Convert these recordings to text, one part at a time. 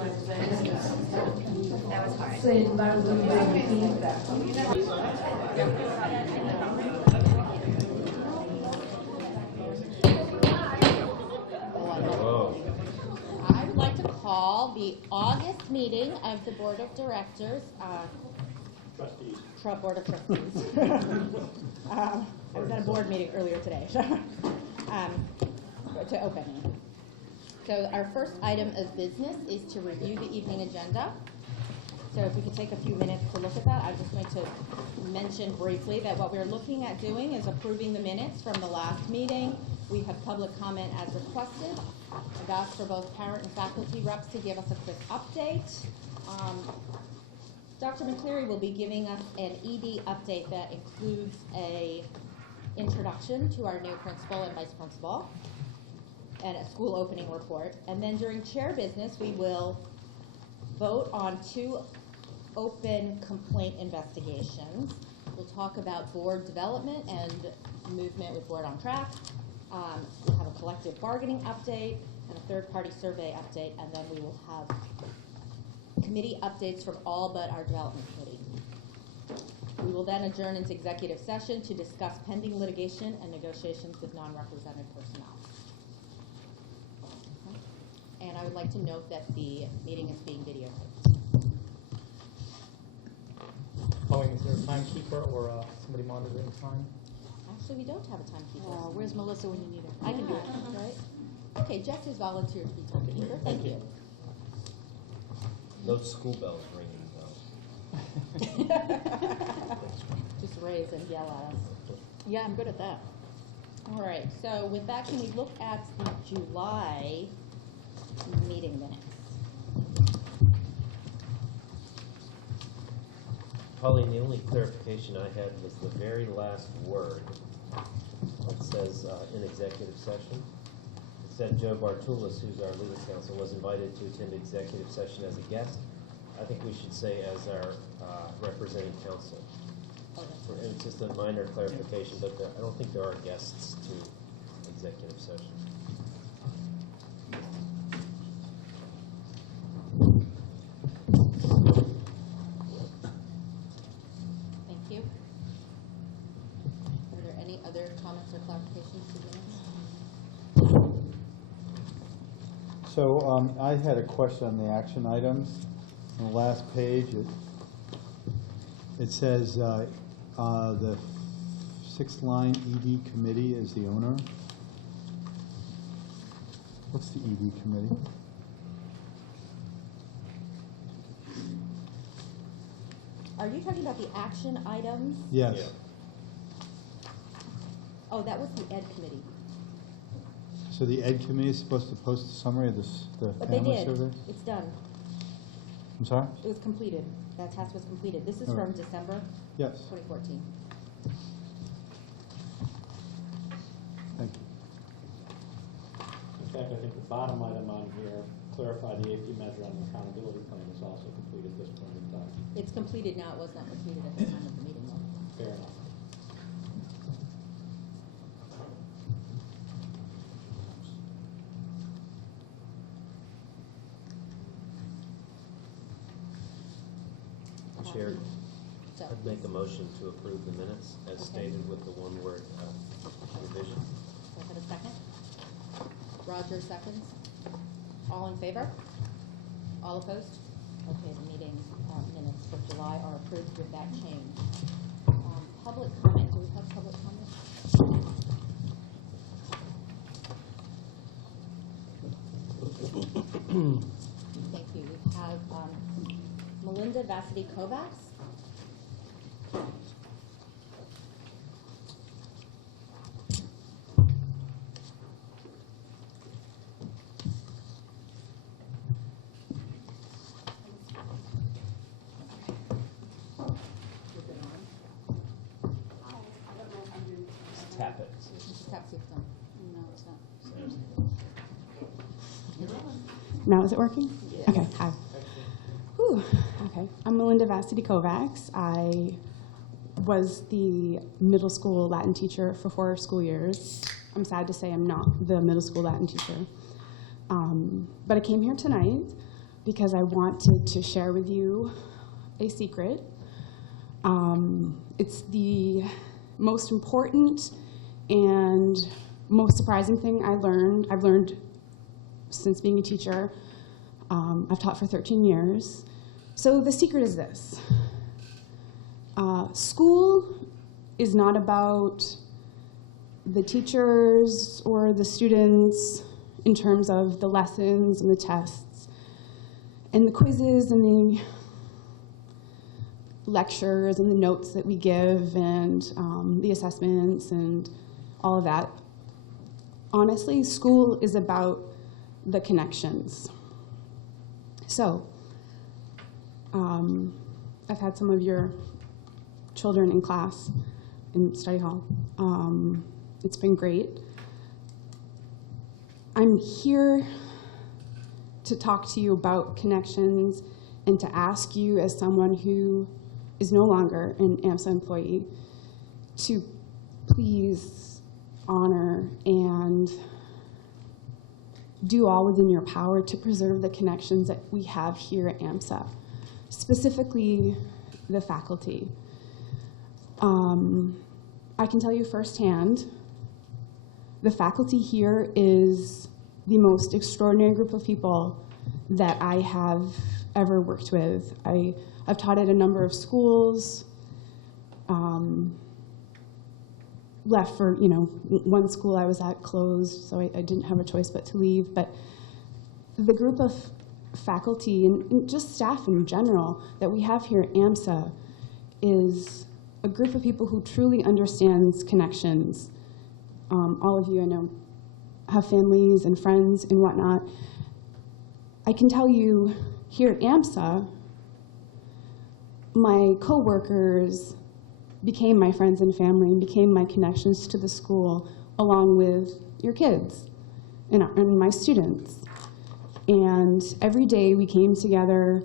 That was hard. I would like to call the August meeting of the Board of Directors, Trustees. Board of Trustees. I was at a board meeting earlier today, to open. So our first item of business is to review the evening agenda. So if we could take a few minutes to look at that, I'd just like to mention briefly that what we're looking at doing is approving the minutes from the last meeting. We have public comment as requested. I've asked for both parent and faculty reps to give us a quick update. Dr. McCleary will be giving us an ED update that includes a introduction to our new principal and vice principal and a school opening report. And then during chair business, we will vote on 2 open complaint investigations. We'll talk about board development and movement with Board on Track. We'll have a collective bargaining update and a third-party survey update, and then we will have committee updates from all but our development committee. We will then adjourn into executive session to discuss pending litigation and negotiations with non-represented personnel. And I would like to note that the meeting is being videotaped. Colleen, is there a timekeeper or somebody monitoring time? Actually, we don't have a timekeeper. Where's Melissa when you need her? I can do it, right? Okay, Jeff has volunteered to be timekeeper. Thank you. No school bells ringing, though. Just raise and yell at us. Yeah, I'm good at that. All right, so with that, can we look at the July meeting minutes? Pauline, the only clarification I had was the very last word. It says in executive session. It said Joe Bartulis, who's our legal counsel, was invited to attend executive session as a guest. I think we should say as our representing counsel. Okay. It's just a minor clarification, but I don't think there are guests to executive session. Thank you. Are there any other comments or clarifications to the minutes? So I had a question on the action items. On the last page, it says the 6th line, ED committee is the owner. What's the ED committee? Are you talking about the action items? Yes. Yeah. Oh, that was the Ed committee. So the Ed committee is supposed to post a summary of the But they family did. survey? It's done. I'm sorry? It was completed. That task was completed. This is All from right. December Yes. 2014. Thank you. In fact, I think the bottom item on here, clarify the AP measure on the accountability plan is also complete at this point in time. It's completed now. It was not completed at the time of the meeting, though. Fair enough. Chair, So, I'd make a motion to approve the minutes as Okay. stated with the one-word revision. can I have a second? Roger seconds. All in favor? All opposed? Okay, the meeting minutes for July are approved with that change. Public comment. Do we have public comment? Thank you. We have Melinda Vassity Kovacs. Tap it. Just tap see if it's on. No, it's not. Now is it working? Yes. Okay, hi. Whew. Okay, I'm Melinda Vassity Kovacs. I was the middle school Latin teacher for 4 school years. I'm sad to say I'm not the middle school Latin teacher. But I came here tonight because I wanted to share with you a secret. It's the most important and most surprising thing I've learned since being a teacher. I've taught for 13 years. So the secret is this. School is not about the teachers or the students in terms of the lessons and the tests and the quizzes and the lectures and the notes that we give and the assessments and all of that. Honestly, school is about the connections. So, I've had some of your children in class in study hall. It's been great. I'm here to talk to you about connections and to ask you, as someone who is no longer an AMSA employee, to please honor and do all within your power to preserve the connections that we have here at AMSA, specifically the faculty. I can tell you firsthand, the faculty here is the most extraordinary group of people that I have ever worked with. I've taught at a number of schools, left for, one school I was at closed, so I didn't have a choice but to leave. But the group of faculty and just staff in general that we have here at AMSA is a group of people who truly understands connections. All of you I know have families and friends and whatnot. I can tell you here at AMSA, my coworkers became my friends and family and became my connections to the school, along with your kids and my students. And every day we came together,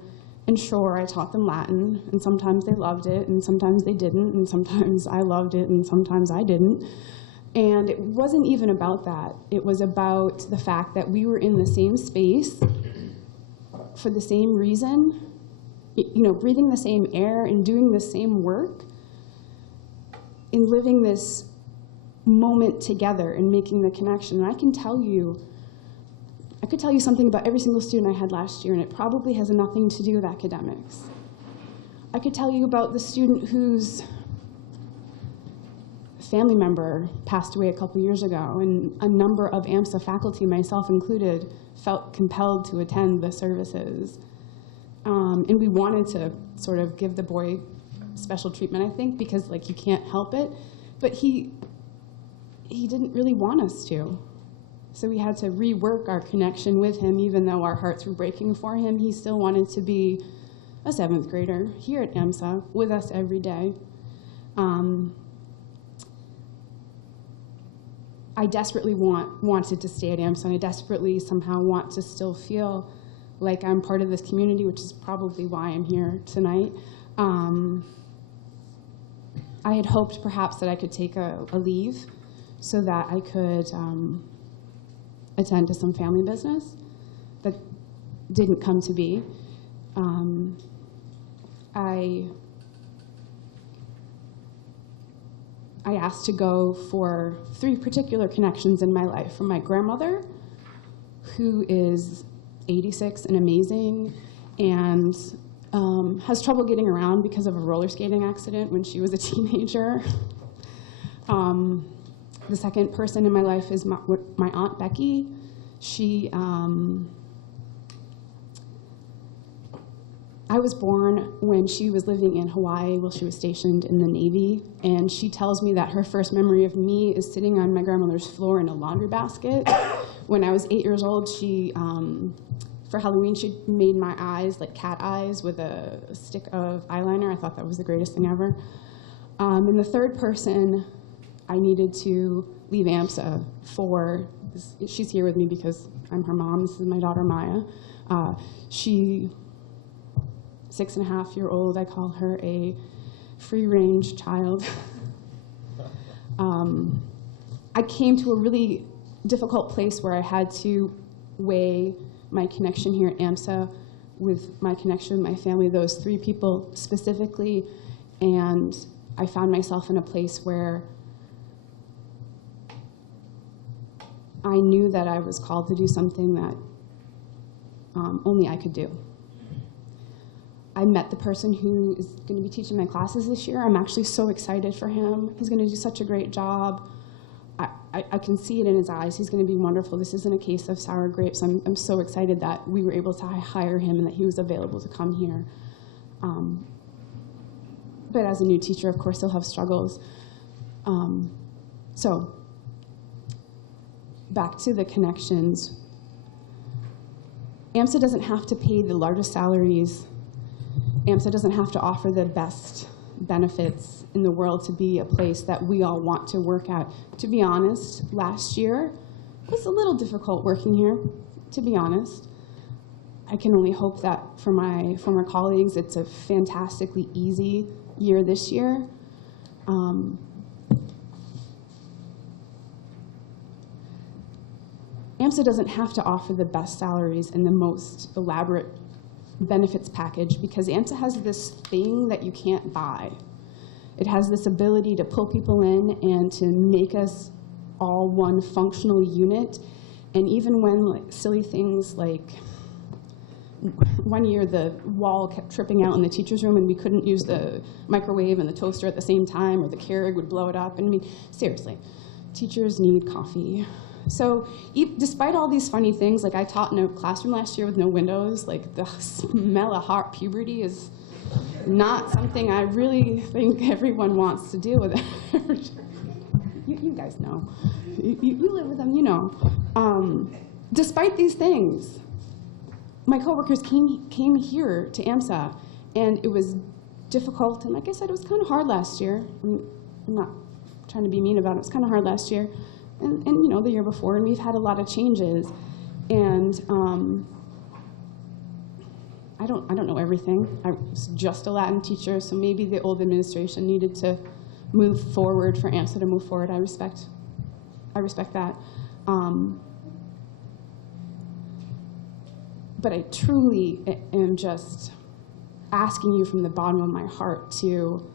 and sure, I taught them Latin, and sometimes they loved it, and sometimes they didn't, and sometimes I loved it, and sometimes I didn't. And it wasn't even about that. It was about the fact that we were in the same space for the same reason, breathing the same air and doing the same work, and living this moment together and making the connection. And I could tell you something about every single student I had last year, and it probably has nothing to do with academics. I could tell you about the student whose family member passed away a couple years ago, and a number of AMSA faculty, myself included, felt compelled to attend the services. And we wanted to sort of give the boy special treatment, I think, because you can't help it. But he didn't really want us to. So we had to rework our connection with him. Even though our hearts were breaking for him, he still wanted to be a 7th grader here at AMSA with us every day. I desperately wanted to stay at AMSA, and I desperately somehow want to still feel like I'm part of this community, which is probably why I'm here tonight. I had hoped perhaps that I could take a leave so that I could attend to some family business. That didn't come to be. I asked to go for 3 particular connections in my life. From my grandmother, who is 86 and amazing, and has trouble getting around because of a roller skating accident when she was a teenager. The second person in my life is my Aunt Becky. I was born when she was living in Hawaii while she was stationed in the Navy, and she tells me that her first memory of me is sitting on my grandmother's floor in a laundry basket. When I was 8 years old, she, for Halloween, she made my eyes like cat eyes with a stick of eyeliner. I thought that was the greatest thing ever. And the third person I needed to leave AMSA for, she's here with me because I'm her mom. This is my daughter, Maya. She, 6.5-year-old, I call her a free-range child. I came to a really difficult place where I had to weigh my connection here at AMSA with my connection with my family, those 3 people specifically, and I found myself in a place where I knew that I was called to do something that only I could do. I met the person who is going to be teaching my classes this year. I'm actually so excited for him. He's going to do such a great job. I can see it in his eyes. He's going to be wonderful. This isn't a case of sour grapes. I'm so excited that we were able to hire him and that he was available to come here. But as a new teacher, of course, he'll have struggles. So back to the connections. AMSA doesn't have to pay the largest salaries. AMSA doesn't have to offer the best benefits in the world to be a place that we all want to work at. To be honest, last year was a little difficult working here, to be honest. I can only hope that for my former colleagues, it's a fantastically easy year this year. AMSA doesn't have to offer the best salaries and the most elaborate benefits package because AMSA has this thing that you can't buy. It has this ability to pull people in and to make us all one functional unit. And even when silly things like one year the wall kept tripping out in the teacher's room and we couldn't use the microwave and the toaster at the same time, or the Keurig would blow it up. And I mean, seriously, teachers need coffee. So despite all these funny things, like I taught in a classroom last year with no windows, like the smell of hot puberty is not something I really think everyone wants to deal with. You guys know. You live with them, you know. Despite these things, my coworkers came here to AMSA, and it was difficult. And like I said, it was kind of hard last year. I'm not trying to be mean about it. It was kind of hard last year. And you know, the year before, and we've had a lot of changes. And I don't know everything. I was just a Latin teacher, so maybe the old administration needed to move forward for AMSA to move forward. I respect that. But I truly am just asking you from the bottom of my heart to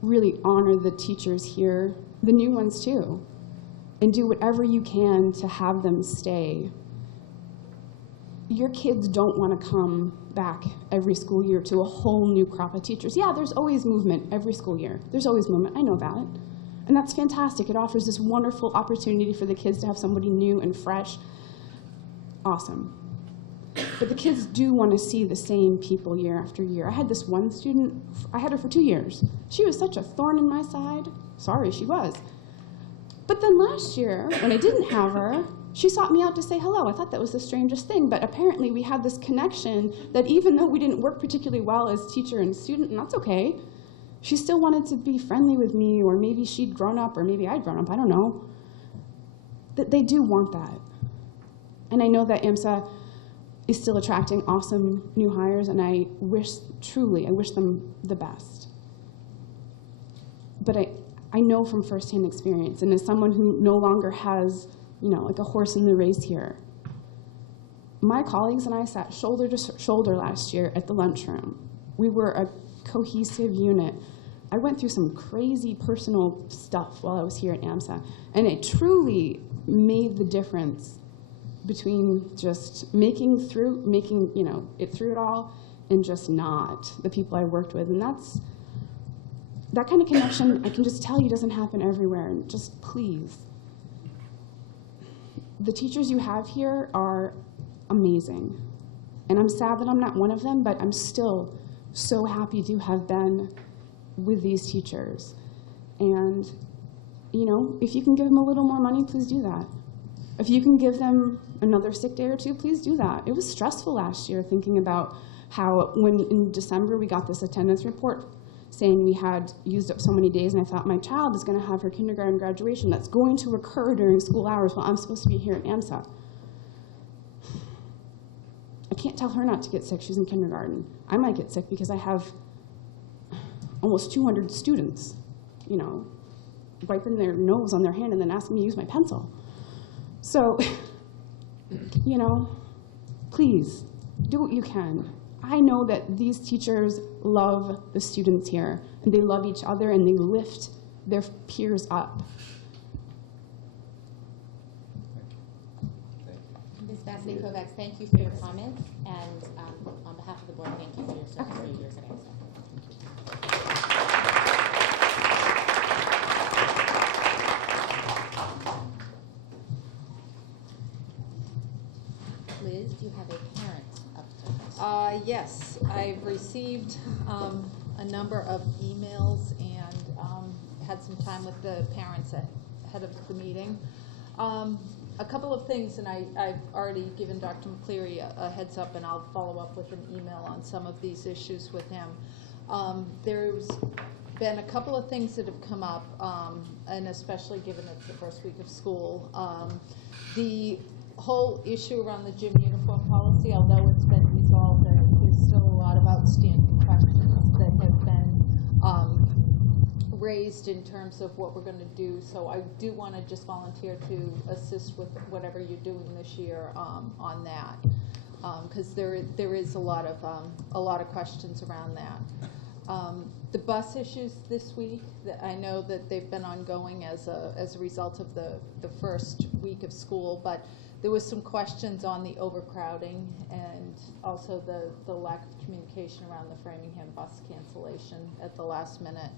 really honor the teachers here, the new ones too, and do whatever you can to have them stay. Your kids don't want to come back every school year to a whole new crop of teachers. Yeah, there's always movement every school year. There's always movement. I know that. And that's fantastic. It offers this wonderful opportunity for the kids to have somebody new and fresh. Awesome. But the kids do want to see the same people year after year. I had this one student, I had her for 2 years. She was such a thorn in my side. Sorry, she was. But then last year, when I didn't have her, she sought me out to say hello. I thought that was the strangest thing, but apparently we had this connection that even though we didn't work particularly well as teacher and student, and that's okay, she still wanted to be friendly with me, or maybe she'd grown up, or maybe I'd grown up, I don't know. That they do want that. And I know that AMSA is still attracting awesome new hires, and I wish them the best. But I know from firsthand experience, and as someone who no longer has, you know, like a horse in the race here, my colleagues and I sat shoulder to shoulder last year at the lunchroom. We were a cohesive unit. I went through some crazy personal stuff while I was here at AMSA, and it truly made the difference between just making it through it all, and just not the people I worked with. And that kind of connection, I can just tell you, doesn't happen everywhere. And just please, the teachers you have here are amazing. And I'm sad that I'm not one of them, but I'm still so happy to have been with these teachers. And, you know, if you can give them a little more money, please do that. If you can give them another sick day or two, please do that. It was stressful last year thinking about how, when in December we got this attendance report saying we had used up so many days, and I thought, my child is going to have her kindergarten graduation that's going to occur during school hours while I'm supposed to be here at AMSA. I can't tell her not to get sick. She's in kindergarten. I might get sick because I have almost 200 students, you know, wiping their nose on their hand and then asking me to use my pencil. So, you know, please, do what you can. I know that these teachers love the students here, and they love each other, and they lift their peers up. Ms. Vasily Kovacs, thank you for your comments, and on behalf of the board, thank you for your service for your years at AMSA. Liz, do you have a parent update? Yes, I've received a number of emails and had some time with the parents ahead of the meeting. A couple of things, and I've already given Dr. McCleary a heads up, and I'll follow up with an email on some of these issues with him. There's been a couple of things that have come up, and especially given it's the first week of school. The whole issue around the gym uniform policy, although it's been resolved, there's still a lot of outstanding questions that have been raised in terms of what we're going to do. So I do want to just volunteer to assist with whatever you're doing this year on that, because there is a lot of questions around that. The bus issues this week, I know that they've been ongoing as a result of the first week of school, but there was some questions on the overcrowding and also the lack of communication around the Framingham bus cancellation at the last minute.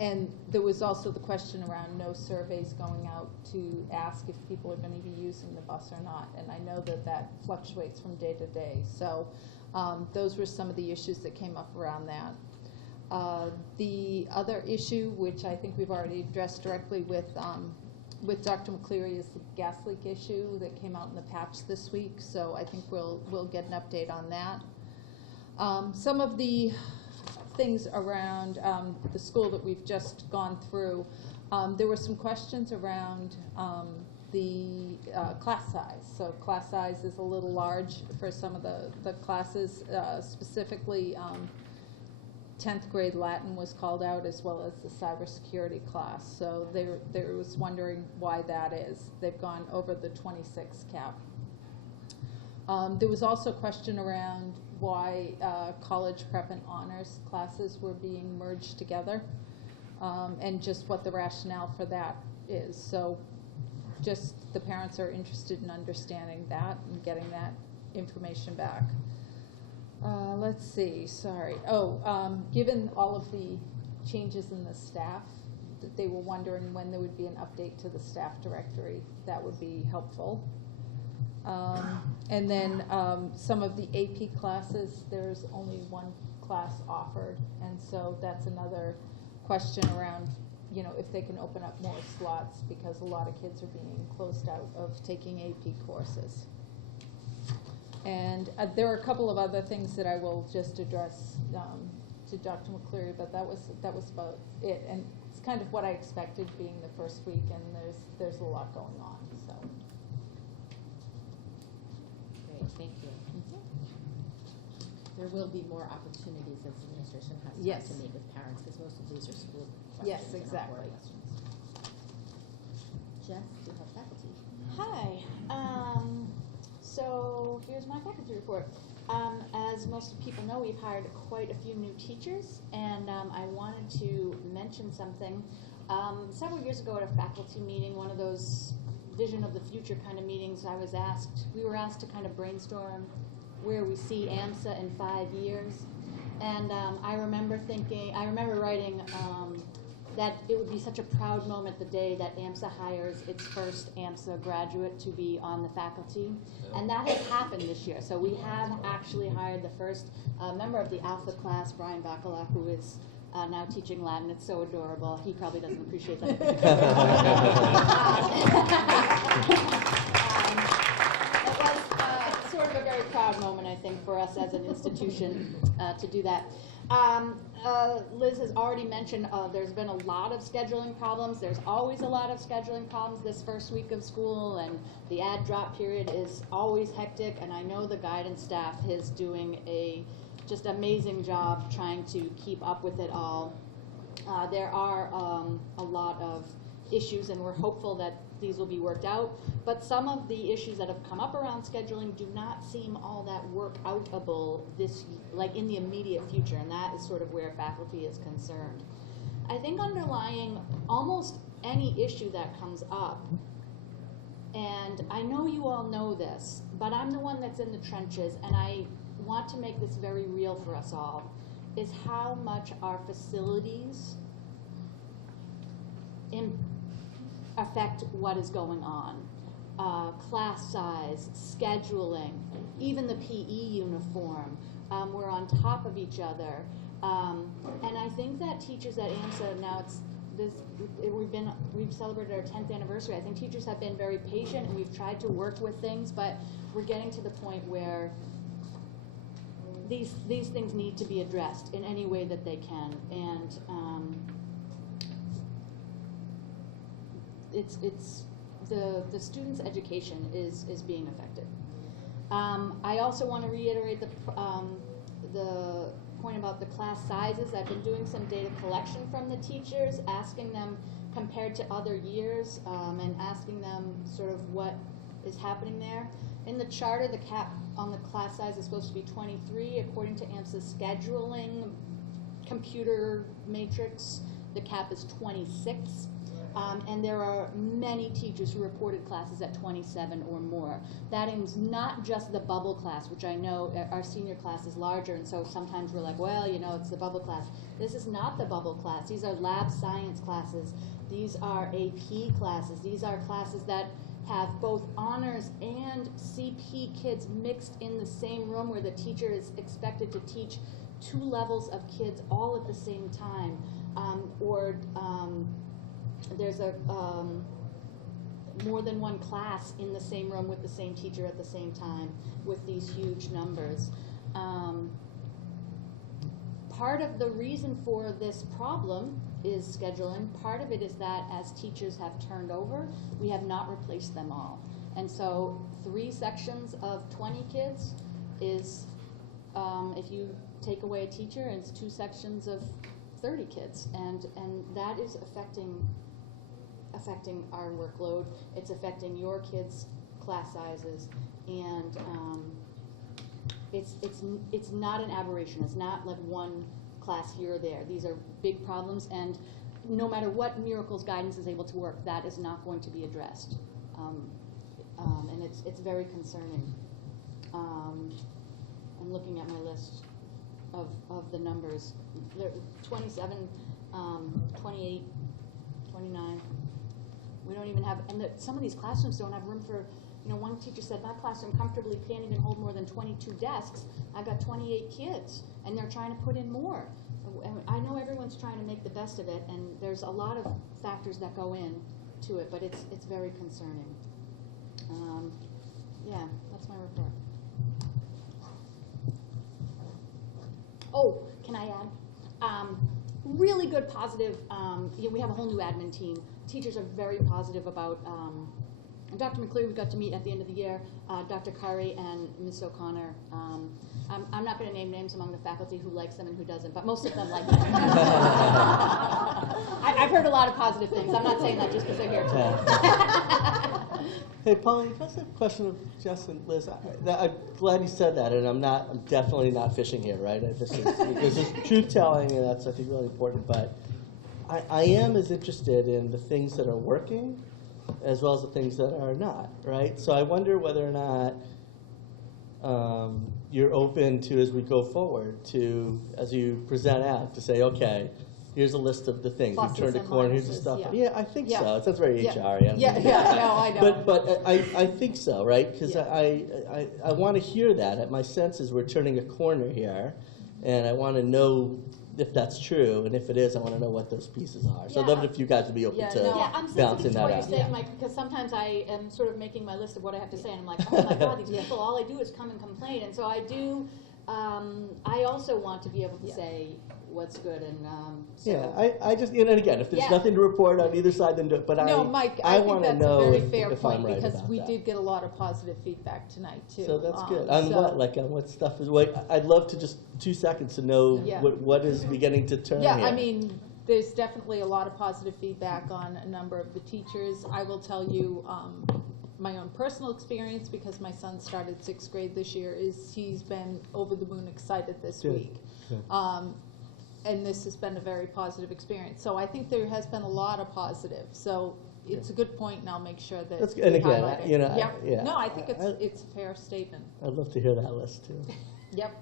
And there was also the question around no surveys going out to ask if people are going to be using the bus or not. And I know that fluctuates from day to day. So those were some of the issues that came up around that. The other issue, which I think we've already addressed directly with Dr. McCleary, is the gas leak issue that came out in the patch this week. So I think we'll get an update on that. Some of the things around the school that we've just gone through, there were some questions around the class size. So class size is a little large for some of the classes, specifically 10th grade Latin was called out, as well as the cybersecurity class. So they was wondering why that is. They've gone over the 26 cap. There was also a question around why college prep and honors classes were being merged together, and just what the rationale for that is. So just the parents are interested in understanding that and getting that information back. Let's see, sorry. Given all of the changes in the staff, they were wondering when there would be an update to the staff directory. That would be helpful. And then some of the AP classes, there's only one class offered, and so that's another question around, if they can open up more slots, because a lot of kids are being closed out of taking AP courses. And there are a couple of other things that I will just address to Dr. McCleary, but that was about it. And it's kind of what I expected, being the first week, and there's a lot going on. So. Great, thank you. There will be more opportunities as the administration has time Yes. to meet with parents, because most of these are school questions. Yes, and not exactly. board questions. Jess, do you have faculty? Hi. So here's my faculty report. As most people know, we've hired quite a few new teachers, and I wanted to mention something. Several years ago at a faculty meeting, one of those vision of the future kind of meetings, we were asked to kind of brainstorm where we see AMSA in 5 years. And I remember writing that it would be such a proud moment the day that AMSA hires its first AMSA graduate to be on the faculty. And that has happened this year. So we have actually hired the first member of the Alpha class, Brian Bacala, who is now teaching Latin. It's so adorable. He probably doesn't appreciate that. It was sort of a very proud moment, I think, for us as an institution to do that. Liz has already mentioned there's been a lot of scheduling problems. There's always a lot of scheduling problems this first week of school, and the add drop period is always hectic, and I know the guidance staff is doing a just amazing job trying to keep up with it all. There are a lot of issues, and we're hopeful that these will be worked out. But some of the issues that have come up around scheduling do not seem all that work-outable like in the immediate future, and that is sort of where faculty is concerned. I think underlying almost any issue that comes up, and I know you all know this, but I'm the one that's in the trenches, and I want to make this very real for us all, is how much our facilities affect what is going on. Class size, scheduling, even the PE uniform. We're on top of each other. And I think that teachers at AMSA, now we've celebrated our 10th anniversary. I think teachers have been very patient, and we've tried to work with things, but we're getting to the point where these things need to be addressed in any way that they can. And the students' education is being affected. I also want to reiterate the point about the class sizes. I've been doing some data collection from the teachers, asking them compared to other years, and asking them sort of what is happening there. In the charter, the cap on the class size is supposed to be 23. According to AMSA's scheduling computer matrix, the cap is 26. And there are many teachers who reported classes at 27 or more. That is not just the bubble class, which I know our senior class is larger, and so sometimes we're like, well, you know, it's the bubble class. This is not the bubble class. These are lab science classes. These are AP classes. These are classes that have both honors and CP kids mixed in the same room, where the teacher is expected to teach 2 levels of kids all at the same time, there's more than one class in the same room with the same teacher at the same time with these huge numbers. Part of the reason for this problem is scheduling. Part of it is that as teachers have turned over, we have not replaced them all. And so 3 sections of 20 kids is, if you take away a teacher, it's 2 sections of 30 kids. And that is affecting our workload. It's affecting your kids' class sizes, and it's not an aberration. It's not like one class here or there. These are big problems, and no matter what miracles guidance is able to work, that is not going to be addressed, and it's very concerning. I'm looking at my list of the numbers. There, 27, 28, 29. We don't even have, and some of these classrooms don't have room for, you know, one teacher said, my classroom comfortably can't even hold more than 22 desks. I've got 28 kids, and they're trying to put in more. And I know everyone's trying to make the best of it, and there's a lot of factors that go into it, but it's very concerning. Yeah, that's my report. Oh, can I add? Really good, positive, we have a whole new admin team. Teachers are very positive about, Dr. McCleary we got to meet at the end of the year, Dr. Curry and Ms. O'Connor. I'm not going to name names among the faculty who likes them and who doesn't, but most of them like them. I've heard a lot of positive things. I'm not saying that just because they're here today. Hey, Pauline, can I ask a question of Jess and Liz? I'm glad you said that, and I'm definitely not fishing here, right? This is truth-telling, and that's, I think, really important. But I am as interested in the things that are working as well as the things that are not, right? So I wonder whether or not you're open to, as we go forward, to, as you present out, to say, okay, here's a list of the things. Pluses We turned a and corner, here's the minuses, stuff. yeah. Yeah, I think Yeah. so. It sounds very Yeah. HR-y. Yeah, no, I know. But I think so, right? Because Yeah. I want to hear that. My sense is we're turning a corner here, and I want to know if that's true, and if it is, I want to know what those pieces are. So I'd love it if you guys would be open Yeah, to no. Yeah, I'm balancing sensitive to that what you're out. saying, Mike, because sometimes I am sort of making my list of what I have to say, and I'm like, oh my God, these people, all I do is come and complain. And so I do, I also want to be able to say what's good, and so. Yeah, I just, and again, if there's Yeah. nothing to report on either side, then do it. But No, Mike, I I think want to that's a know very if, fair if point, I'm right because about we that. did get a lot of positive feedback tonight, too. So that's good. On so- what? Like on what stuff is? Wait, I'd love to just 2 seconds to know Yeah. what is beginning to turn Yeah, here. I mean, there's definitely a lot of positive feedback on a number of the teachers. I will tell you, my own personal experience, because my son started 6th grade this year, is he's been over the moon excited this Good, week. good. And this has been a very positive experience. So I think there has been a lot of positive. So it's a good point, and I'll make sure that That's we good. And again, highlight it. you know, Yep. yeah. No, I think it's a fair statement. I'd love to hear that list too. Yep.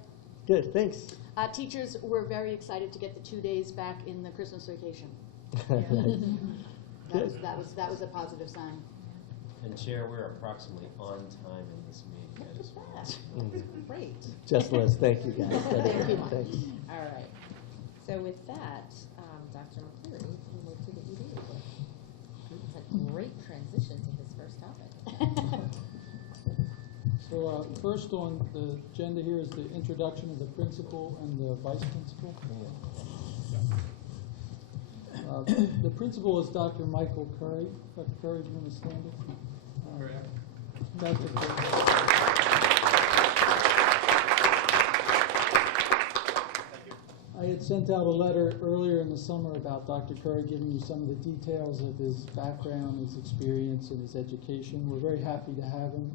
Good, thanks. Teachers were very excited to get the 2 days back in the Christmas vacation. Good. That was a positive sign. And Chair, we're approximately on time in this meeting. I just want to- Great. Just Liz, thank you guys. Thank you. Thanks. All right. So with that, Dr. McCleary can move to the ED. It's a great transition to his first topic. So first on the agenda here is the introduction of the principal and the vice principal. The principal is Dr. Michael Curry. Dr. Curry, do you want to stand up? Dr. Curry. I had sent out a letter earlier in the summer about Dr. Curry, giving you some of the details of his background, his experience, and his education. We're very happy to have him.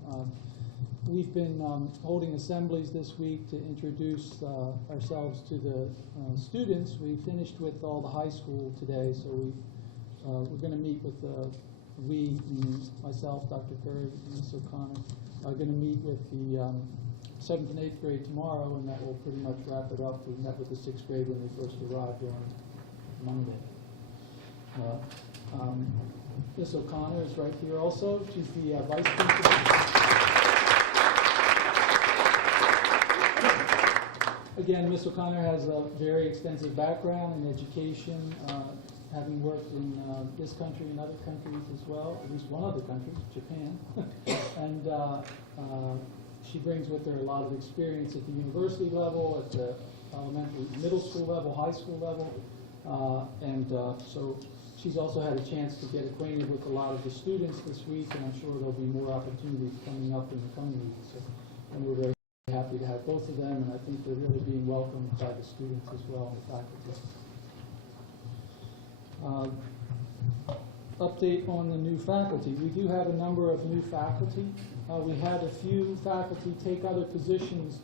We've been holding assemblies this week to introduce ourselves to the students. We finished with all the high school today, so we're going to meet with we, meaning myself, Dr. Curry, and Ms. O'Connor, are going to meet with the 7th and 8th grade tomorrow, and that will pretty much wrap it up. We met with the 6th grade when they first arrived on Monday. Ms. O'Connor is right here also. She's the vice principal. Again, Ms. O'Connor has a very extensive background in education, having worked in this country and other countries as well, at least one other country, Japan. And she brings with her a lot of experience at the university level, at the elementary, middle school level, high school level. So she's also had a chance to get acquainted with a lot of the students this week, and I'm sure there'll be more opportunities coming up in the coming weeks. So, and we're very happy to have both of them, and I think they're really being welcomed by the students as well, and the faculty. Update on the new faculty. We do have a number of new faculty. We had a few faculty take other positions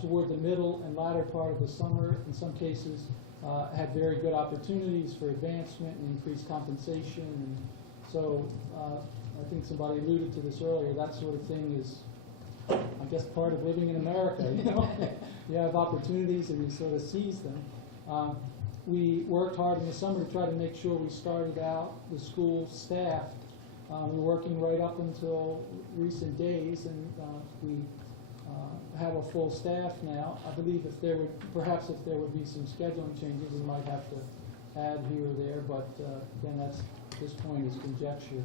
toward the middle and latter part of the summer. In some cases, had very good opportunities for advancement and increased compensation. And so I think somebody alluded to this earlier. That sort of thing is, I guess, part of living in America. You know, you have opportunities and you sort of seize them. We worked hard in the summer to try to make sure we started out the school staffed. We're working right up until recent days, and we have a full staff now. I believe if there would be some scheduling changes, we might have to add here or there, but again, that's at this point is conjecture.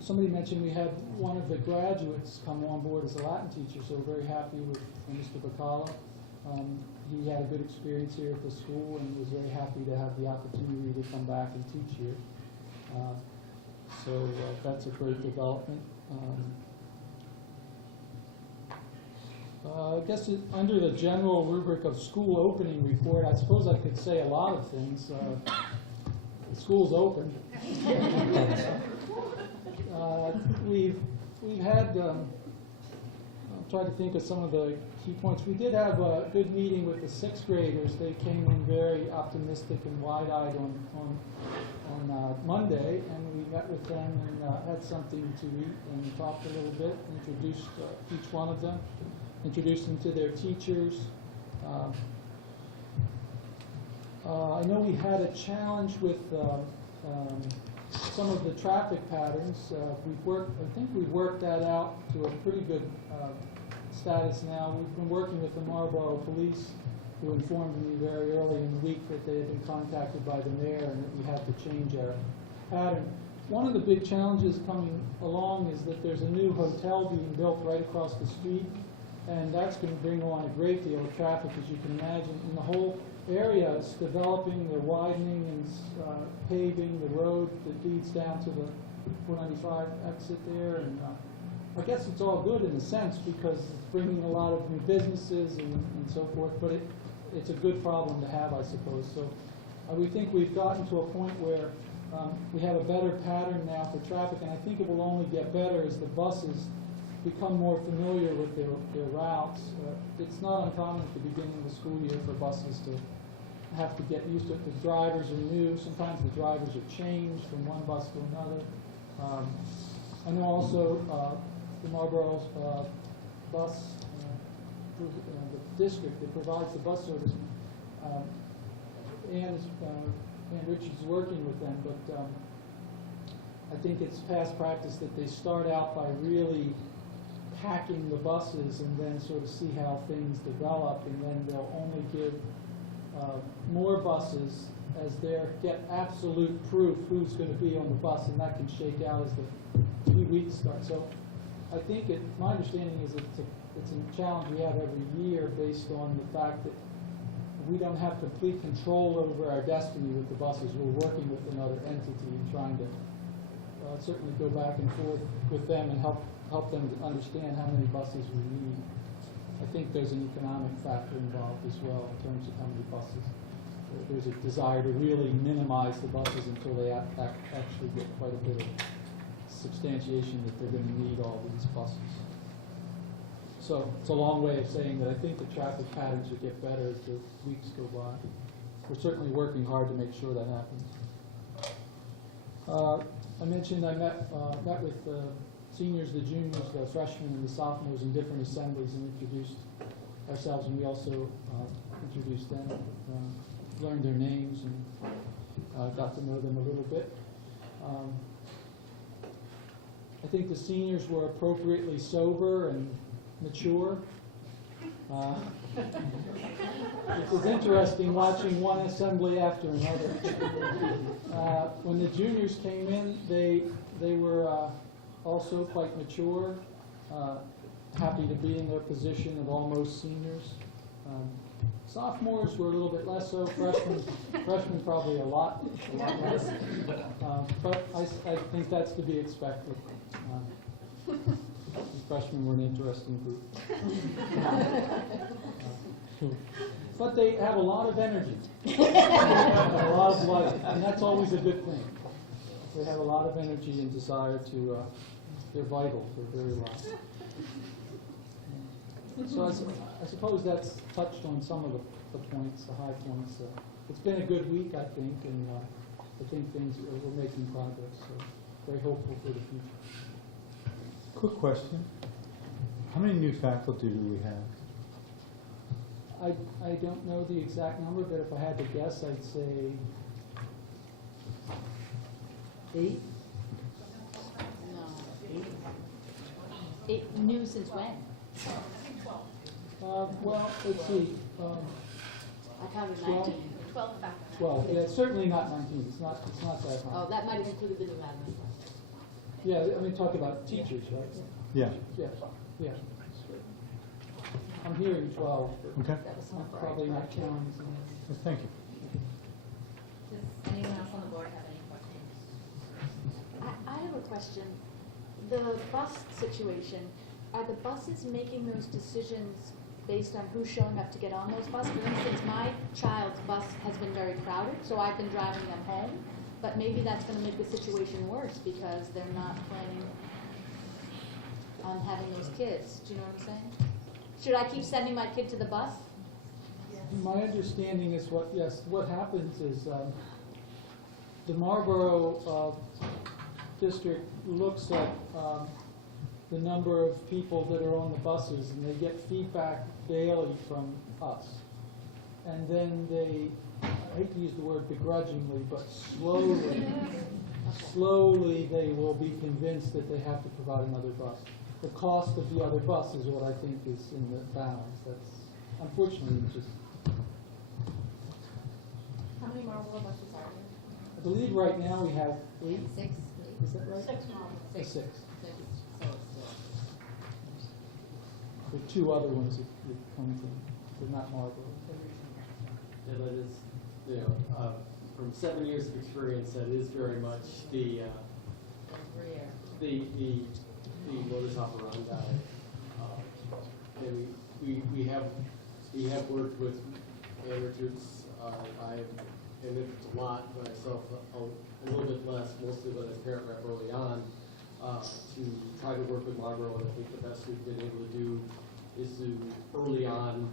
Somebody mentioned we had one of the graduates come on board as a Latin teacher, so we're very happy with Mr. Bacala. He had a good experience here at the school and was very happy to have the opportunity to come back and teach here. So that's a great development. I guess under the general rubric of school opening report, I suppose I could say a lot of things. The school's open. We've had, I'm trying to think of some of the key points. We did have a good meeting with the 6th graders. They came in very optimistic and wide-eyed on Monday, and we met with them and had something to eat and talked a little bit, introduced each one of them, introduced them to their teachers. I know we had a challenge with some of the traffic patterns. I think we've worked that out to a pretty good status now. We've been working with the Marlborough Police, who informed me very early in the week that they had been contacted by the mayor and that we had to change our pattern. One of the big challenges coming along is that there's a new hotel being built right across the street, and that's going to bring on a great deal of traffic, as you can imagine. And the whole area is developing, they're widening and paving the road that leads down to the 495 exit there, and I guess it's all good in a sense because it's bringing a lot of new businesses and so forth, but it's a good problem to have, I suppose. So we think we've gotten to a point where we have a better pattern now for traffic, and I think it will only get better as the buses become more familiar with their routes. It's not uncommon at the beginning of the school year for buses to have to get used to it. The drivers are new. Sometimes the drivers are changed from one bus to another. I know also the Marlboro bus, the district that provides the bus service, Ann Richards is working with them, but I think it's past practice that they start out by really packing the buses and then sort of see how things develop, and then they'll only give more buses as they get absolute proof who's going to be on the bus, and that can shake out as the few weeks start. So I think my understanding is it's a challenge we have every year based on the fact that we don't have complete control over our destiny with the buses. We're working with another entity and trying to certainly go back and forth with them and help them to understand how many buses we need. I think there's an economic factor involved as well in terms of how many buses. There's a desire to really minimize the buses until they actually get quite a bit of substantiation that they're going to need all these buses. So it's a long way of saying that I think the traffic patterns will get better as the weeks go by. We're certainly working hard to make sure that happens. I mentioned I met with the seniors, the juniors, the freshmen, and the sophomores in different assemblies and introduced ourselves, and we also introduced them, learned their names, and got to know them a little bit. I think the seniors were appropriately sober and mature. It was interesting watching one assembly after another. When the juniors came in, they were also quite mature, happy to be in their position of almost seniors. Sophomores were a little bit less so. Freshmen probably a lot less. But I think that's to be expected. Freshmen were an interesting group. But they have a lot of energy, a lot of life, and that's always a good thing. They have a lot of energy and desire to, they're vital for their lives. So I suppose that's touched on some of the points, the high points. It's been a good week, I think, and I think we're making progress, so very hopeful for the future. Quick question. How many new faculty do we have? I don't know the exact number, but if I had to guess, I'd say 8. No. 8 new since when? Well, let's see. I counted 12? 19. 12 back. 12. Yeah, it's certainly not 19. It's not that high. Oh, that might have included the new admin. Yeah, I mean, talk about teachers, right? Yeah. Yeah. I'm hearing 12. Okay. I'm probably not counting. Yes, thank you. Does anyone else on the board have any questions? I have a question. The bus situation, are the buses making those decisions based on who's showing up to get on those buses? For instance, my child's bus has been very crowded, so I've been driving them home. But maybe that's going to make the situation worse because they're not planning on having those kids. Do you know what I'm saying? Should I keep sending my kid to the bus? My understanding is what happens is the Marlboro district looks at the number of people that are on the buses, and they get feedback daily from us. And then they, I hate to use the word begrudgingly, but slowly they will be convinced that they have to provide another bus. The cost of the other bus is what I think is in the balance. That's unfortunately just. How many Marlboro buses are there? I believe right now we have 8. 6. Is that right? 6 Marlboro. 6. 6. So it's There are 2 other ones that come from. They're not Marlboro. Yeah, that is, you know, from 7 years of experience, that is very much the modus operandi. And we have worked with Ann Richards. I'm in interest a lot myself, a little bit less, mostly but as parent rep early on, to try to work with Marlboro. And I think the best we've been able to do is to early on,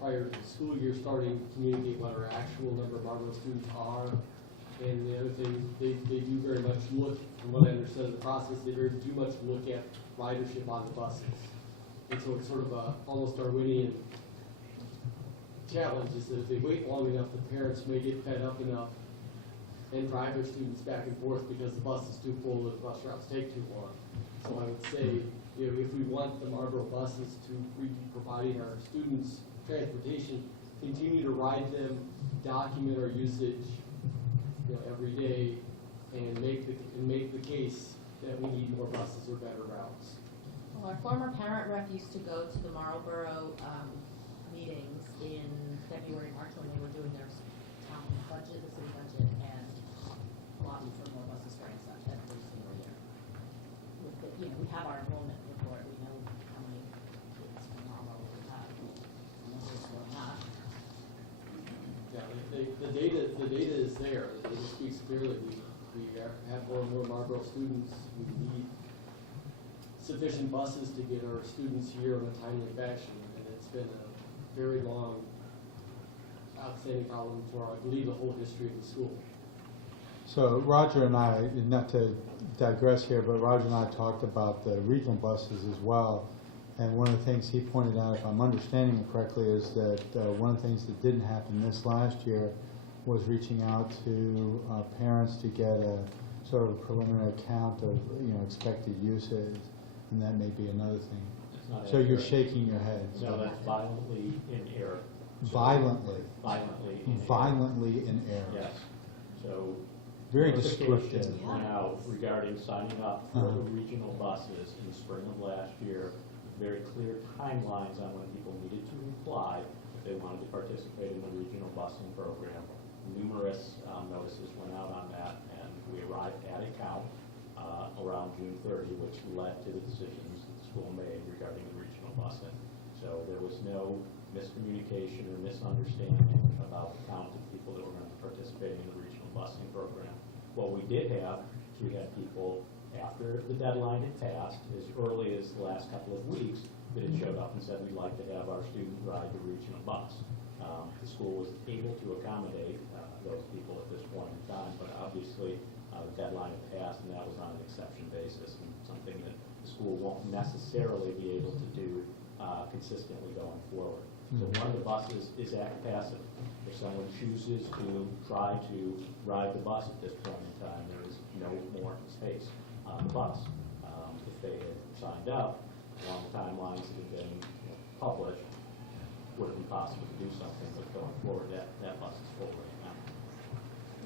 prior to the school year starting, communicate what our actual number of Marlboro students are. And the other thing, they do very much look, from what I understood of the process, they very do much look at ridership on the buses. And so it's sort of a almost Darwinian challenge is that if they wait long enough, the parents may get fed up enough and drive their students back and forth because the bus is too full or the bus routes take too long. So I would say, if we want the Marlboro buses to be providing our students transportation, continue to ride them, document our usage, every day, and make the case that we need more buses or better routes. Well, our former parent rep used to go to the Marlboro meetings in February, March when they were doing their town budget, the city budget, and lobby for more buses for such every single year. We have our enrollment report. We know how many kids from Marlboro we have. Unless it's going up. Yeah, the data is there. It speaks clearly. We have more and more Marlboro students. We need sufficient buses to get our students here in a timely fashion, and it's been a very long, outstanding problem for, I believe, the whole history of the school. So Roger and I, not to digress here, but Roger and I talked about the regional buses as well. And one of the things he pointed out, if I'm understanding it correctly, is that one of the things that didn't happen this last year was reaching out to parents to get a sort of a preliminary count of expected usage, and that may be another thing. So you're shaking your head. No, that's violently in error. So Violently. Violently in error. Violently in error. Yes. So Very notification descriptive. went out regarding signing up for the regional buses in the spring of last year. Very clear timelines on when people needed to apply if they wanted to participate in the regional busing program. Numerous notices went out on that, and we arrived at a count around June 30, which led to the decisions that the school made regarding the regional busing. So there was no miscommunication or misunderstanding about the count of people that were going to be participating in the regional busing program. What we did have is we had people, after the deadline had passed, as early as the last couple of weeks, that had showed up and said, we'd like to have our student ride the regional bus. The school was able to accommodate those people at this point in time, but obviously the deadline had passed, and that was on an exception basis, and something that the school won't necessarily be able to do consistently going forward. So one of the buses is at capacity. If someone chooses to try to ride the bus at this point in time, there is no more space on the bus. If they had signed up along the timelines that have been published, would it be possible to do something, but going forward, that bus is full right now.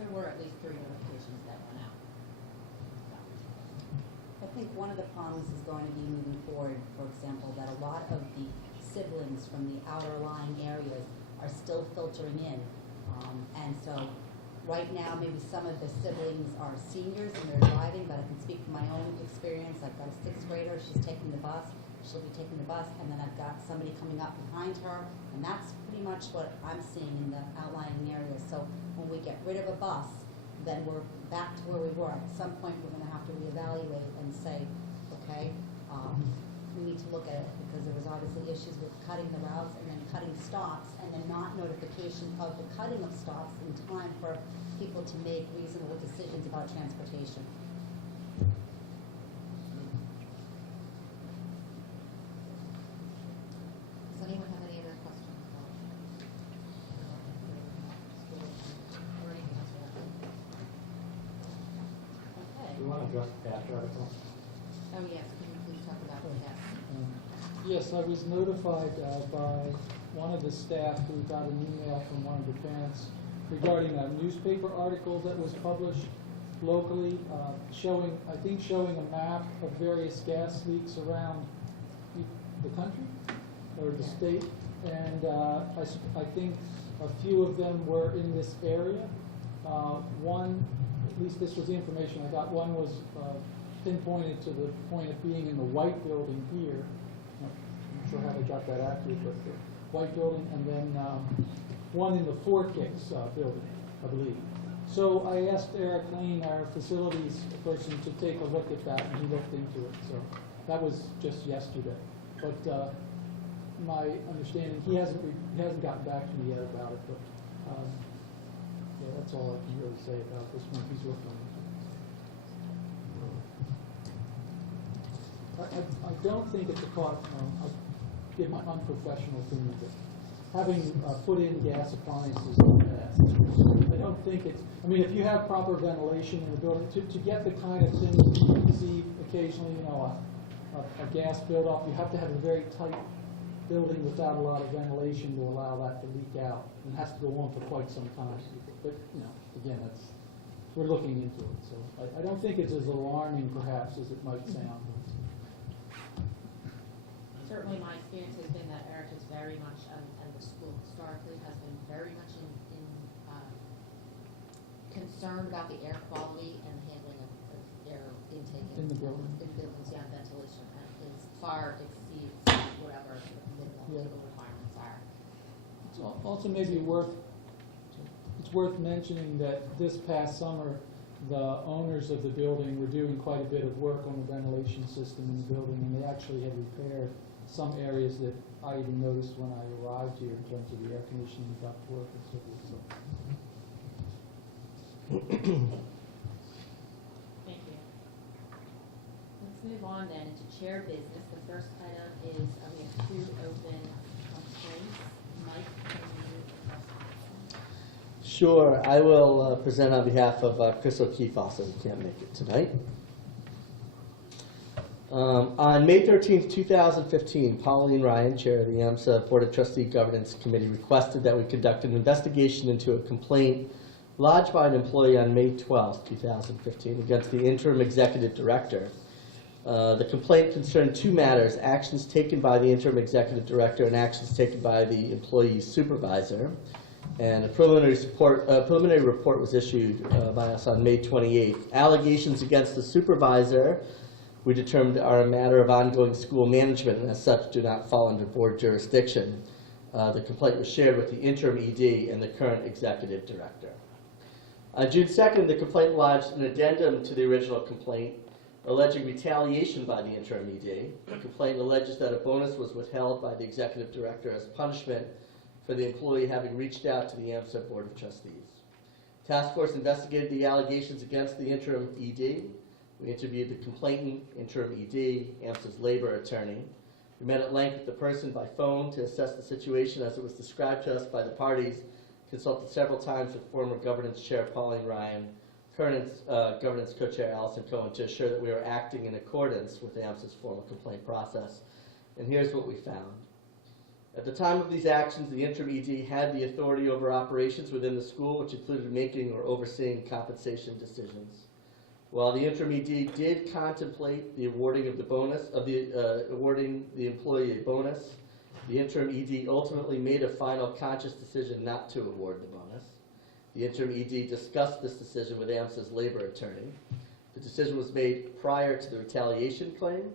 There were at least 3 notifications that went out. I think one of the problems is going to be moving forward, for example, that a lot of the siblings from the outer lying areas are still filtering in. And so right now, maybe some of the siblings are seniors and they're driving, but I can speak from my own experience. I've got a 6th grader, she's taking the bus, she'll be taking the bus, and then I've got somebody coming up behind her, and that's pretty much what I'm seeing in the outlying areas. So when we get rid of a bus, then we're back to where we were. At some point, we're going to have to reevaluate and say, okay, we need to look at it, because there was obviously issues with cutting the routes and then cutting stops, and then not notification of the cutting of stops in time for people to make reasonable decisions about transportation. Does anyone have any other questions about school or anything else for that? Okay. Do you want to address the patch article? Oh, yes, can you please talk about that? Yes, I was notified by one of the staff who got an email from one of the parents regarding a newspaper article that was published locally, showing a map of various gas leaks around the country or the state, and I think a few of them were in this area. One, at least this was the information I got, one was pinpointed to the point of being in the White Building here. I'm not sure how they got that accurate, but the White Building, and then one in the Fort Kicks building, I believe. So I asked Eric Lane, our facilities person, to take a look at that, and he looked into it. So that was just yesterday. But my understanding, he hasn't gotten back to me yet about it. But yeah, that's all I can really say about this one. He's working on it. I don't think it's a cost. I'll give my unprofessional opinion, but having put in gas appliances in the past, I don't think it's. I mean, if you have proper ventilation in the building, to get the kind of thing that you see occasionally, you know, a gas buildup, you have to have a very tight building without a lot of ventilation to allow that to leak out. It has to go on for quite some time. But you know, again, we're looking into it. So I don't think it's as alarming, perhaps, as it might sound. Certainly my experience has been that Eric is very much, and the school historically has been very much concerned about the air quality and handling of air intake In the building. in buildings, yeah, ventilation, and is far exceeds whatever the minimal legal requirements are. It's also maybe worth mentioning that this past summer, the owners of the building were doing quite a bit of work on the ventilation system in the building, and they actually had repaired some areas that I even noticed when I arrived here in terms of the air conditioning ductwork and so forth. So. Thank you. Let's move on then to chair business. The first item is we have 2 open complaints. Mike, can you address that? Sure, I will present on behalf of Chris O'Keefe, also who can't make it tonight. On May 13th, 2015, Pauline Ryan, chair of the AMSA Board of Trustee Governance Committee, requested that we conduct an investigation into a complaint lodged by an employee on May 12th, 2015, against the interim executive director. The complaint concerned 2 matters: actions taken by the interim executive director and actions taken by the employee's supervisor. And a preliminary report was issued by us on May 28th. Allegations against the supervisor, we determined, are a matter of ongoing school management and as such do not fall under board jurisdiction. The complaint was shared with the interim ED and the current executive director. On June 2nd, the complaint lodged an addendum to the original complaint alleging retaliation by the interim ED. The complaint alleges that a bonus was withheld by the executive director as punishment for the employee having reached out to the AMSA Board of Trustees. Task Force investigated the allegations against the interim ED. We interviewed the complainant, interim ED, AMSA's labor attorney. We met at length with the person by phone to assess the situation as it was described to us by the parties, consulted several times with former governance chair Pauline Ryan, current governance co-chair Allison Cohen, to assure that we were acting in accordance with AMSA's formal complaint process. And here's what we found. At the time of these actions, the interim ED had the authority over operations within the school, which included making or overseeing compensation decisions. While the interim ED did contemplate the awarding of the bonus, awarding the employee a bonus, the interim ED ultimately made a final conscious decision not to award the bonus. The interim ED discussed this decision with AMSA's labor attorney. The decision was made prior to the retaliation claim,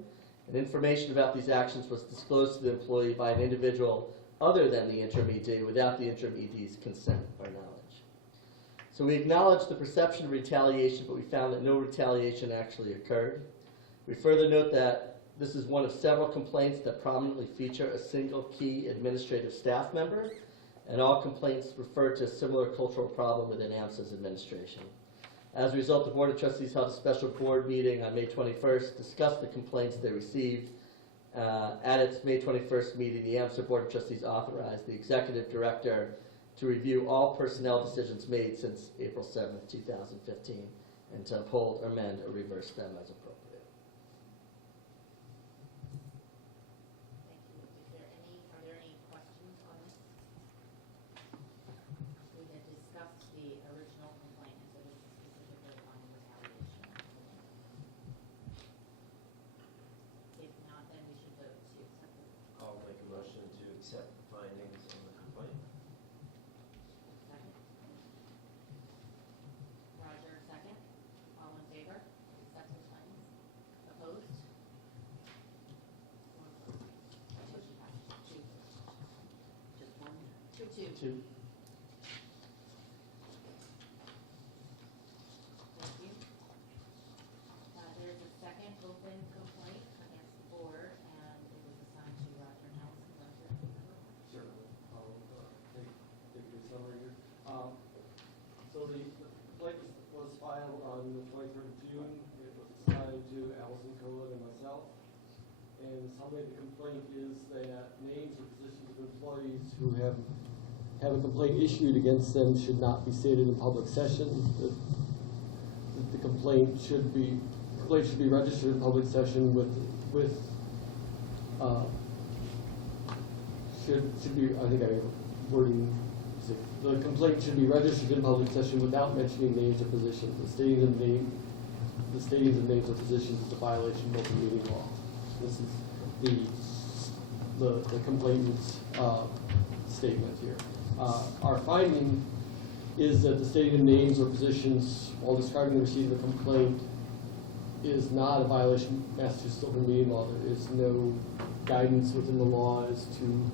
and information about these actions was disclosed to the employee by an individual other than the interim ED without the interim ED's consent or knowledge. So we acknowledged the perception of retaliation, but we found that no retaliation actually occurred. We further note that this is one of several complaints that prominently feature a single key administrative staff member, and all complaints refer to a similar cultural problem within AMSA's administration. As a result, the Board of Trustees held a special board meeting on May 21st, discussed the complaints they received. At its May 21st meeting, the AMSA Board of Trustees authorized the executive director to review all personnel decisions made since April 7th, 2015, and to uphold, amend, or reverse them as appropriate. Thank you. Are there any questions on this? We had discussed the original complaint, so this is specifically on retaliation. If not, then we should vote to accept it. I'll make a motion to accept the findings on the complaint. Second. Roger, second. All in favor? Accept the findings. Opposed? Motion passes. Two. Just one? Two. Two. and summary of the complaint is that names or positions of employees who have a complaint issued against them should not be stated in public session. The complaint should be registered in public session should be, I think wording, the complaint should be registered in public session without mentioning names or positions. The stating of names or positions is a violation of open meeting law. This is the complainant's statement here. Our finding is that the stating of names or positions while describing the receipt of a complaint is not a violation of Massachusetts open meeting law. There is no guidance within the law as to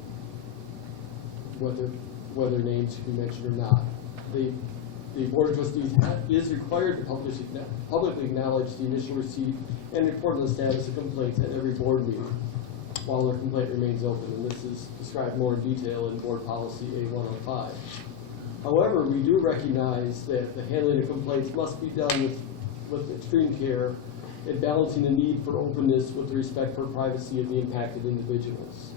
whether names should be mentioned or not. The Board of Trustees is required to publicly acknowledge the initial receipt and report on the status of complaints at every board meeting while their complaint remains open, and this is described more in detail in Board Policy A105. However, we do recognize that the handling of complaints must be done with extreme care and balancing the need for openness with the respect for privacy of the impacted individuals.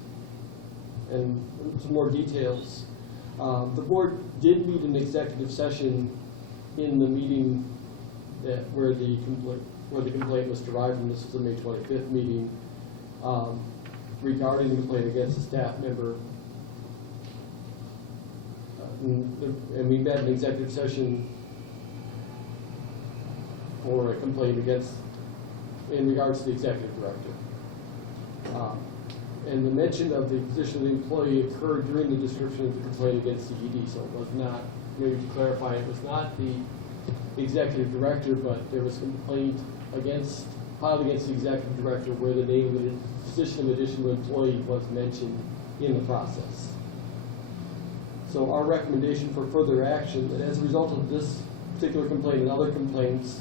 And some more details. The board did meet an executive session in the meeting where the complaint was derived from. This was the May 25th meeting regarding the complaint against a staff member. And we met an executive session for a complaint in regards to the executive director. And the mention of the position of the employee occurred during the description of the complaint against CED, so it was not, maybe to clarify, it was not the executive director, but there was a complaint filed against the executive director where the name of the position of additional employee was mentioned in the process. So our recommendation for further action, that as a result of this particular complaint and other complaints,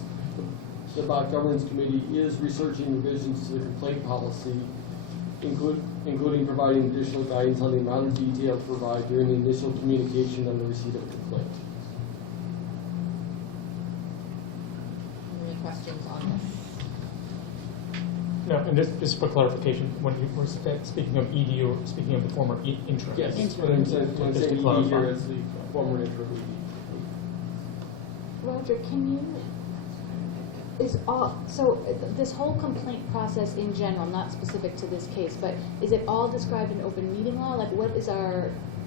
the Bot Governance Committee is researching revisions to the complaint policy, including providing additional guidance on the amount of detail to provide during the initial communication on the receipt of a complaint. Any questions on this? No, and just for clarification, when you were speaking of ED, you were speaking of the former interim. Yes, Interim. when I'm saying Just to ED clarify. here as the former interim ED. Roger, can you, this whole complaint process in general, not specific to this case, but is it all described in open meeting law? Like what is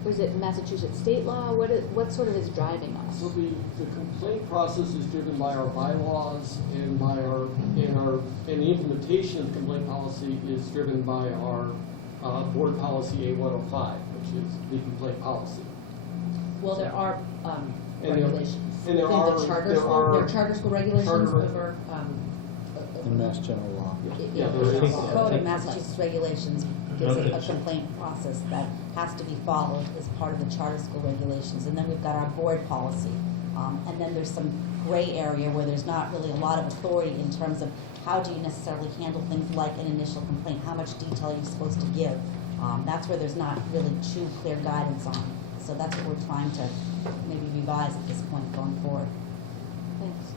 is it Massachusetts state law? What sort of is driving us? So the complaint process is driven by our bylaws and and the implementation of the complaint policy is driven by our board policy A105, which is the complaint policy. Well, there are And there- regulations. and there Within are- the charter there school, are- there are charter school regulations charter- over, In Mass General Law. Yeah, over there is. law. Code of Massachusetts regulations gives it a complaint process that has to be followed as part of the charter school regulations. And then we've got our board policy. And then there's some gray area where there's not really a lot of authority in terms of how do you necessarily handle things like an initial complaint, how much detail are you supposed to give. That's where there's not really true clear guidance on. So that's what we're trying to maybe revise at this point going forward. Thanks.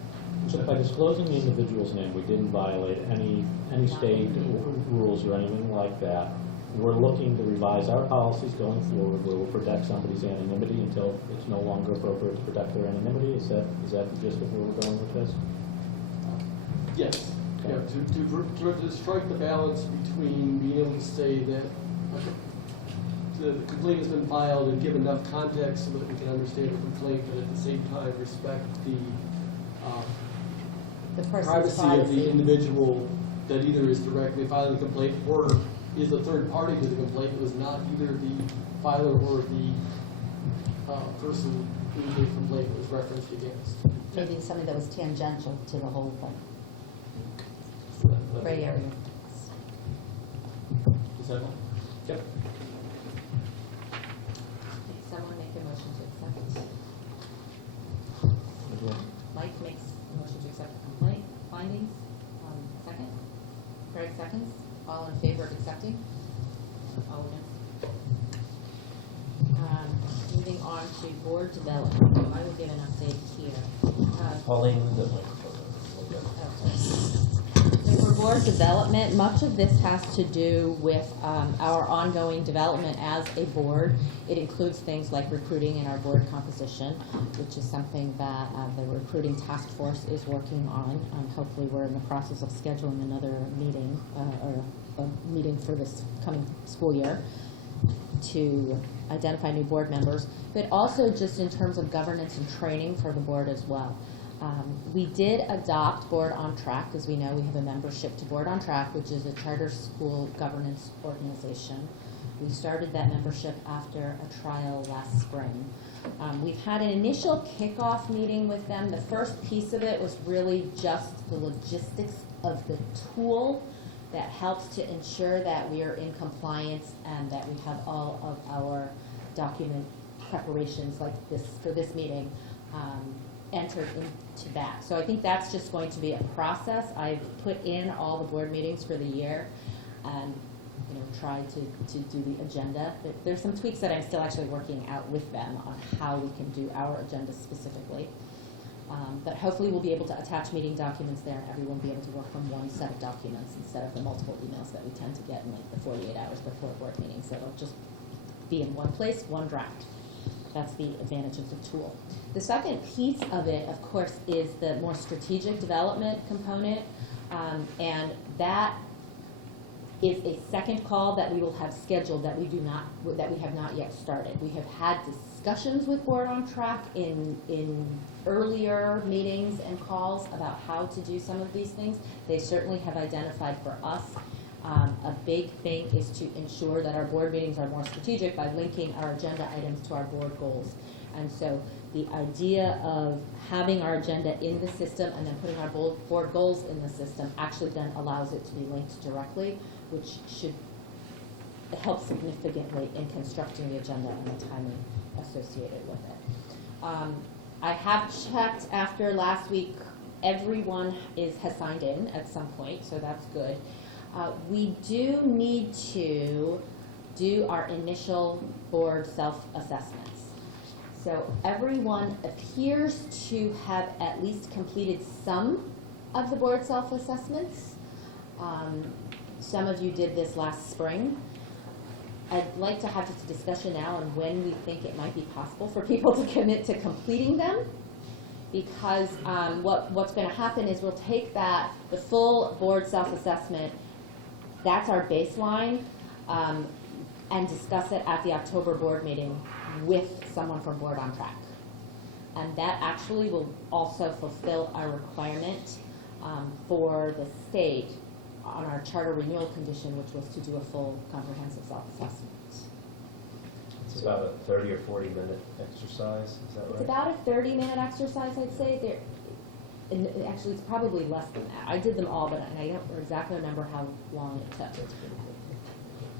So by disclosing the individual's name, we didn't violate any state rules or anything like that. We're looking to revise our policies going forward where we'll protect somebody's anonymity until it's no longer appropriate to protect their anonymity. Is that the gist of where we're going with this? Yes. Yeah, to strike the balance between being able to say that the complaint has been filed and give enough context so that we can understand the complaint, but at the same time respect the The person's privacy of the individual that either is directly filing the complaint or is a third party to the complaint. It was not either the filer or the person who the complaint was referenced against. Maybe something that was tangential to the whole thing. So that- Gray area. Is that all? Yep. Someone make a motion to accept. Mike makes a motion to accept the complaint findings. Second. Craig seconds. All in favor of accepting? All against? Moving on to board development. I will give an update here. Pauline, Board board development, much of this has to do with our ongoing development as a board. It includes things like recruiting in our board composition, which is something that the recruiting task force is working on. Hopefully, we're in the process of scheduling another meeting or a meeting for this coming school year to identify new board members, but also just in terms of governance and training for the board as well. We did adopt Board on Track. As we know, we have a membership to Board on Track, which is a charter school governance organization. We started that membership after a trial last spring. We've had an initial kickoff meeting with them. The first piece of it was really just the logistics of the tool that helps to ensure that we are in compliance and that we have all of our document preparations like this for this meeting entered into that. So I think that's just going to be a process. I've put in all the board meetings for the year and tried to do the agenda. There's some tweaks that I'm still actually working out with them on how we can do our agenda specifically. But hopefully we'll be able to attach meeting documents there and everyone will be able to work from one set of documents instead of the multiple emails that we tend to get in like the 48 hours before board meetings. So it'll just be in one place, one draft. That's the advantage of the tool. The second piece of it, of course, is the more strategic development component, and that is a second call that we will have scheduled that we have not yet started. We have had discussions with Board on Track in earlier meetings and calls about how to do some of these things. They certainly have identified for us a big thing is to ensure that our board meetings are more strategic by linking our agenda items to our board goals. And so the idea of having our agenda in the system and then putting our board goals in the system actually then allows it to be linked directly, which should help significantly in constructing the agenda and the timing associated with it. I have checked after last week, everyone has signed in at some point, so that's good. We do need to do our initial board self-assessments. So everyone appears to have at least completed some of the board self-assessments. Some of you did this last spring. I'd like to have just a discussion now on when we think it might be possible for people to commit to completing them. Because what's going to happen is we'll take the full board self-assessment, that's our baseline, and discuss it at the October board meeting with someone from Board on Track. And that actually will also fulfill our requirement for the state on our charter renewal condition, which was to do a full comprehensive self-assessment. It's about a 30 or 40 minute exercise, is that right? It's about a 30-minute exercise, I'd say. And actually, it's probably less than that. I did them all, but I don't exactly remember how long it took.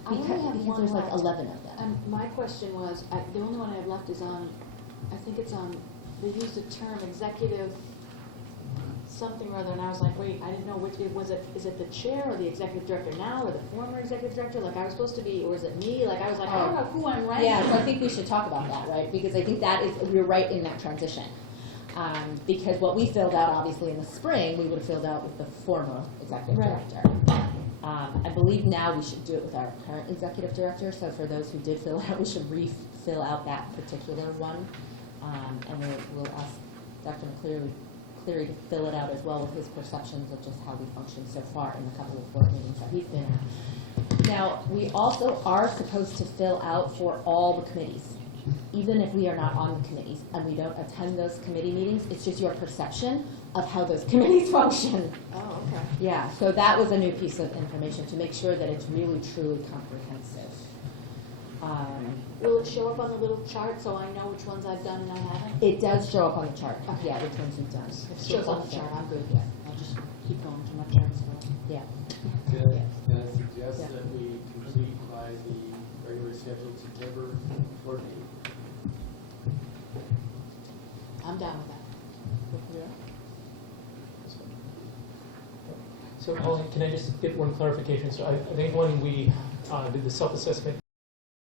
I only have one there's like left. 11 of them. My question was, the only one I have left is on, I think it's on, they used the term executive something or other, and I was like, wait, I didn't know which, is it the chair or the executive director now, or the former executive director? Like, I was supposed to be, or is it me? Like, I was like, I don't know who I'm writing. Yeah, so I think we should talk about that, right? Because I think that is, we're right in that transition. Because what we filled out, obviously, in the spring, we would have filled out with the former executive director. I believe now we should do it with our current executive director. So for those who did fill out, we should refill out that particular one. And we'll ask Dr. Cleary to fill it out as well with his perceptions of just how we function so far in the couple of board meetings that he's been at. Now, we also are supposed to fill out for all the committees, even if we are not on the committees and we don't attend those committee meetings. It's just your perception of how those committees function. Oh, okay. Yeah, so that was a new piece of information to make sure that it's really, truly comprehensive. Will it show up on the little chart so I know which ones I've done and I haven't? It does show up on the chart. Yeah, which ones you've done. If it shows on the chart, I'm good, yeah. I'll just keep going to my charts. Yeah. Can I suggest that we complete by the regularly scheduled September board meeting? I'm down with that. So, Holly, can I just get one clarification? So I think when we did the self-assessment